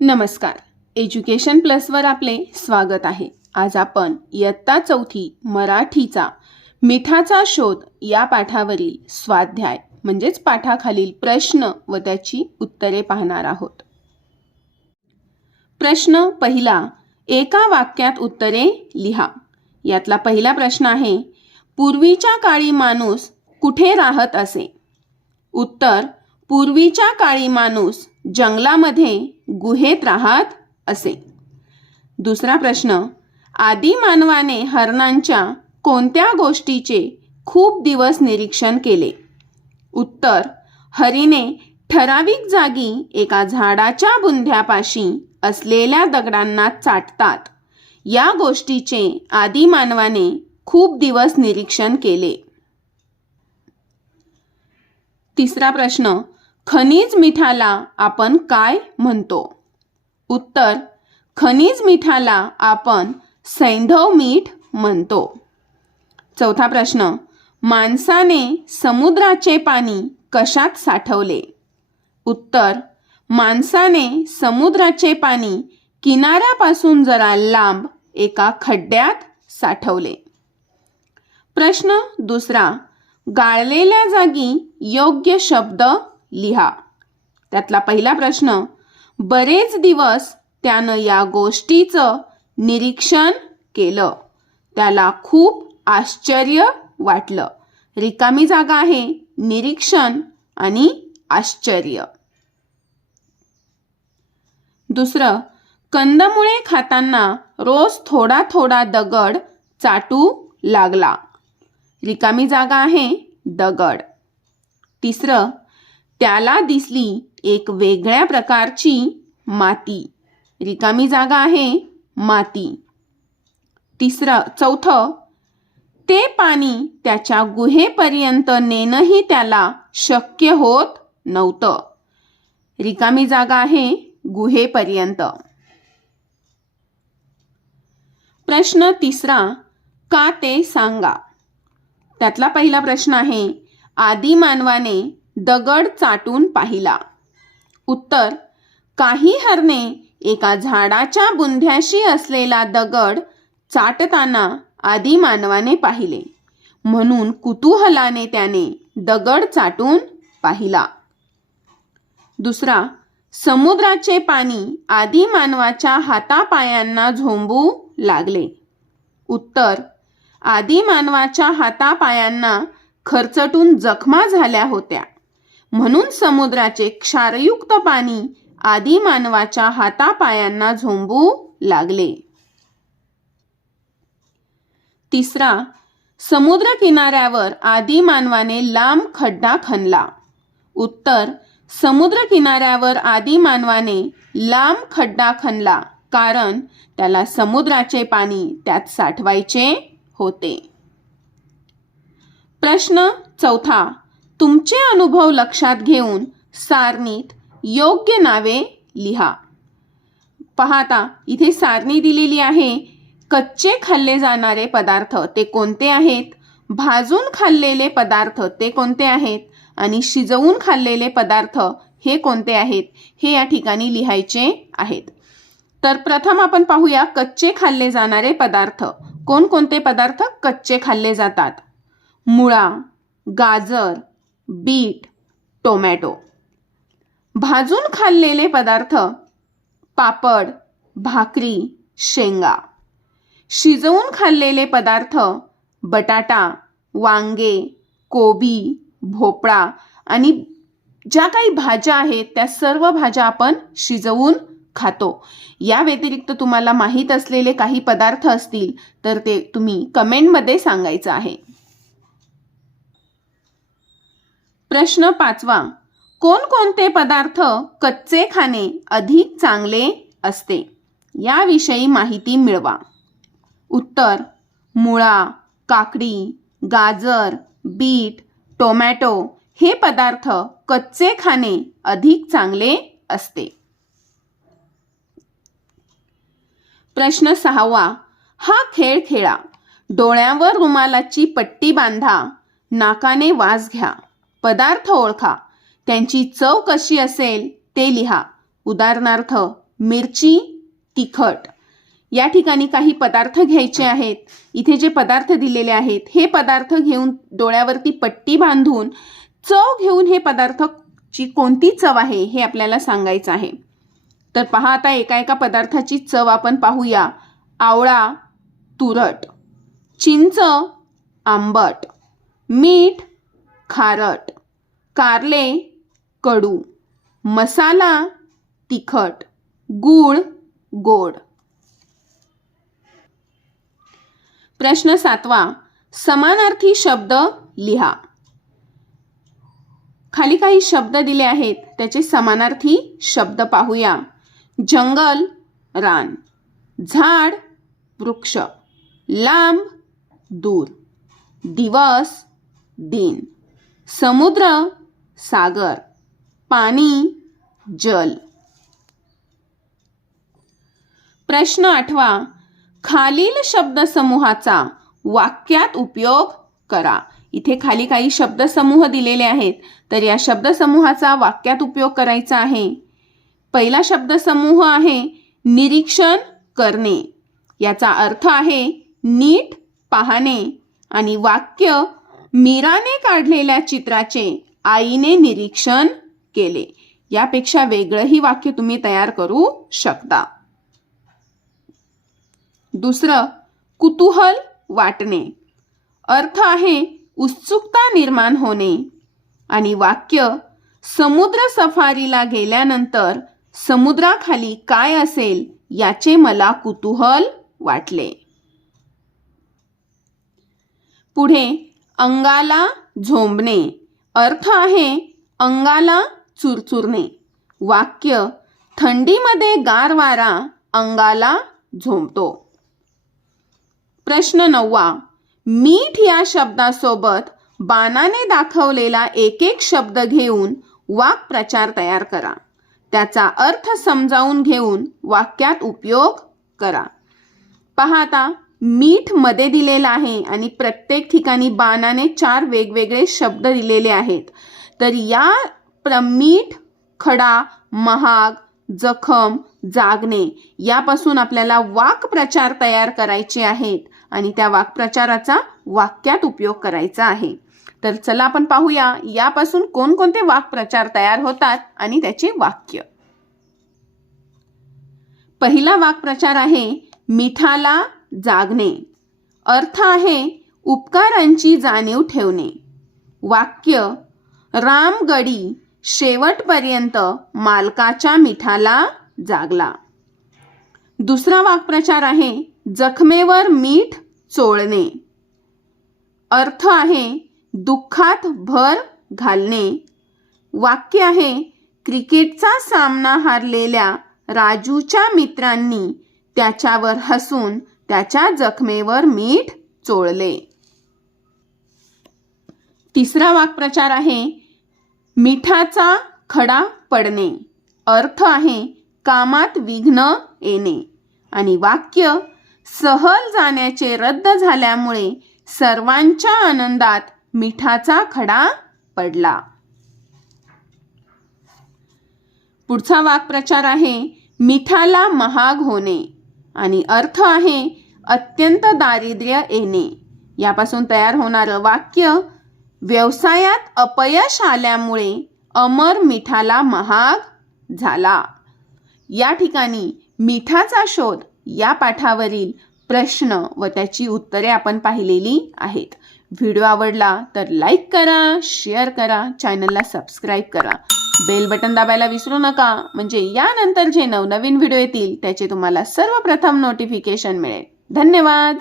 नमस्कार. एज्युकेशन प्लसवर आपले स्वागत आहे. आज आपण इयत्ता चौथी मराठीचा मिठाचा शोध या पाठावरील स्वाध्याय म्हणजेच पाठाखालील प्रश्न व त्याची उत्तरे पाहणार आहोत. प्रश्न पहिला एका वाक्यात उत्तरे लिहा. यातला पहिला प्रश्न आहे पूर्वीच्या काळी माणूस कुठे राहत असे? उत्तर पूर्वीच्या काळी माणूस जंगलामध्ये गुहेत राहत असे. दुसरा प्रश्न आदी मानवाने हरणांच्या कोणत्या गोष्टीचे खूप दिवस निरीक्षण केले? उत्तर हरीने ठराविक जागी एका झाडाच्या बुंध्यापाशी असलेल्या दगडांना चाटतात. या गोष्टीचे आदी मानवाने खूप दिवस निरीक्षण केले. तिसरा प्रश्न खनिज मिठाला आपण काय म्हणतो? उत्तर खनिज मिठाला आपण सैंधव मीठ म्हणतो. चौथा प्रश्न माणसाने समुद्राचे पाणी कशात साठवले? उत्तर माणसाने समुद्राचे पाणी किनाऱ्यापासून जरा लांब एका खड्ड्यात साठवले. प्रश्न दुसरा गाळलेल्या जागी योग्य शब्द लिहा. त्यातला पहिला प्रश्न बरेच दिवस त्यानं या गोष्टीचं निरीक्षण केलं. त्याला खूप आश्चर्य वाटलं. रिकामी जागा आहे निरीक्षण आणि आश्चर्य. दुसरं कंदमुळे खाताना रोज थोडा थोडा दगड चाटू लागला. रिकामी जागा आहे दगड. तिसरं त्याला दिसली एक वेगळ्या प्रकारची माती. रिकामी जागा आहे माती. तिसरं चौथं ते पाणी त्याच्या गुहेपर्यंत नेणंही त्याला शक्य होत नव्हतं. रिकामी जागा आहे गुहेपर्यंत. प्रश्न तिसरा का ते सांगा? त्यातला पहिला प्रश्न आहे आदी मानवाने दगड चाटून पाहिला. उत्तर काही हरणे एका झाडाच्या बुंध्याशी असलेला दगड चाटताना आदी मानवाने पाहिले. म्हणून कुतूहलाने त्याने दगड चाटून पाहिला. दुसरा समुद्राचे पाणी आदी मानवाच्या हातापायांना झोंबू लागले. उत्तर आदी मानवाच्या हातापायांना खरचटून जखमा झाल्या होत्या. म्हणून समुद्राचे क्षारयुक्त पाणी आदी मानवाच्या हातापायांना झोंबू लागले. तिसरा समुद्र किनाऱ्यावर आदी मानवाने लांब खड्डा खणला. उत्तर समुद्र किनाऱ्यावर आदी मानवाने लांब खड्डा खणला कारण त्याला समुद्राचे पाणी त्यात साठवायचे होते. प्रश्न चौथा तुमचे अनुभव लक्षात घेऊन सारणीत योग्य नावे लिहा. पाहता इथे सारणी दिलेली आहे. कच्चे खाल्ले जाणारे पदार्थ ते कोणते आहेत? भाजून खाल्लेले पदार्थ ते कोणते आहेत? आणि शिजवून खाल्लेले पदार्थ हे कोणते आहेत? हे या ठिकाणी लिहायचे आहेत. तर प्रथम आपण पाहूया कच्चे खाल्ले जाणारे पदार्थ. कोणकोणते पदार्थ कच्चे खाल्ले जातात? मुळा गाजर बीट टोमॅटो. भाजून खाल्लेले पदार्थ पापड भाकरी शेंगा. शिजवून खाल्लेले पदार्थ बटाटा वांगे कोबी भोपळा आणि ज्या काही भाज्या आहेत त्या सर्व भाज्या आपण शिजवून खातो. या व्यतिरिक्त तुम्हाला माहीत असलेले काही पदार्थ असतील तर ते तुम्ही कमेंटमध्ये सांगायचं आहे. प्रश्न पाचवा. कोणकोणते पदार्थ कच्चे खाणे अधिक चांगले असते? याविषयी माहिती मिळवा. उत्तर मुळा काकडी गाजर बीट टोमॅटो हे पदार्थ कच्चे खाणे अधिक चांगले असते. प्रश्न सहावा. हा खेळ खेळा. डोळ्यावर रुमालाची पट्टी बांधा. नाकाने वास घ्या. पदार्थ ओळखा. त्यांची चव कशी असेल ते लिहा. उदाहरणार्थ मिरची तिखट. या ठिकाणी काही पदार्थ घ्यायचे आहेत. इथे जे पदार्थ दिलेले आहेत हे पदार्थ घेऊन डोळ्यावरती पट्टी बांधून चव घेऊन हे पदार्थची कोणती चव आहे हे आपल्याला सांगायचं आहे. तर पहा आता एका एका पदार्थाची चव आपण पाहूया. आवळा तुरट. चिंच आंबट. मीठ खारट. कारले कडू. मसाला तिखट. गूळ गोड. प्रश्न सातवा. समानार्थी शब्द लिहा. खाली काही शब्द दिले आहेत. त्याचे समानार्थी शब्द पाहूया. जंगल रान. झाड वृक्ष. लांब दूर. दिवस दिन. समुद्र सागर पाणी जल. प्रश्न आठवा खालील शब्दसमूहाचा वाक्यात उपयोग करा. इथे खाली काही शब्दसमूह दिलेले आहेत तर या शब्दसमूहाचा वाक्यात उपयोग करायचा आहे. पहिला शब्दसमूह आहे निरीक्षण करणे. याचा अर्थ आहे नीट पाहणे आणि वाक्य मीराने काढलेल्या चित्राचे आईने निरीक्षण केले. यापेक्षा वेगळंही वाक्य तुम्ही तयार करू शकता. दुसरं कुतूहल वाटणे. अर्थ आहे उत्सुकता निर्माण होणे आणि वाक्य समुद्र सफारीला गेल्यानंतर समुद्राखाली काय असेल याचे मला कुतूहल वाटले. पुढे अंगाला झोंबणे. अर्थ आहे अंगाला चुरचुरणे. वाक्य थंडीमध्ये गार वारा अंगाला झोंबतो. प्रश्न नववा मीठ या शब्दासोबत बाणाने दाखवलेला एक एक शब्द घेऊन वाक्प्रचार तयार करा. त्याचा अर्थ समजावून घेऊन वाक्यात उपयोग करा. पाहता मीठमध्ये दिलेलं आहे आणि प्रत्येक ठिकाणी बाणाने चार वेगवेगळे शब्द दिलेले आहेत. तर या प्र मीठ खडा महाग जखम जागणे यापासून आपल्याला वाक्प्रचार तयार करायचे आहेत आणि त्या वाक्प्रचाराचा वाक्यात उपयोग करायचा आहे. तर चला आपण पाहूया यापासून कोणकोणते वाक्प्रचार तयार होतात आणि त्याचे वाक्य. पहिला वाक्प्रचार आहे मिठाला जागणे. अर्थ आहे उपकारांची जाणीव ठेवणे. वाक्य रामगडी शेवटपर्यंत मालकाच्या मिठाला जागला. दुसरा वाक्प्रचार आहे जखमेवर मीठ चोळणे. अर्थ आहे दुःखात भर घालणे. वाक्य आहे क्रिकेटचा सामना हारलेल्या राजूच्या मित्रांनी त्याच्यावर हसून त्याच्या जखमेवर मीठ चोळले. तिसरा वाक्प्रचार आहे मिठाचा खडा पडणे. अर्थ आहे कामात विघ्न येणे. आणि वाक्य सहल जाण्याचे रद्द झाल्यामुळे सर्वांच्या आनंदात मिठाचा खडा पडला. पुढचा वाक्प्रचार आहे मिठाला महाग होणे. आणि अर्थ आहे अत्यंत दारिद्र्य येणे. यापासून तयार होणारं वाक्य व्यवसायात अपयश आल्यामुळे अमर मिठाला महाग झाला. या ठिकाणी मिठाचा शोध या पाठावरील प्रश्न व त्याची उत्तरे आपण पाहिलेली आहेत. व्हिडिओ आवडला तर लाईक करा शेअर करा चॅनलला सबस्क्राईब करा. बेल बटन दाबायला विसरू नका. म्हणजे यानंतर जे नवनवीन व्हिडिओ येतील त्याचे तुम्हाला सर्वप्रथम नोटिफिकेशन मिळेल. धन्यवाद!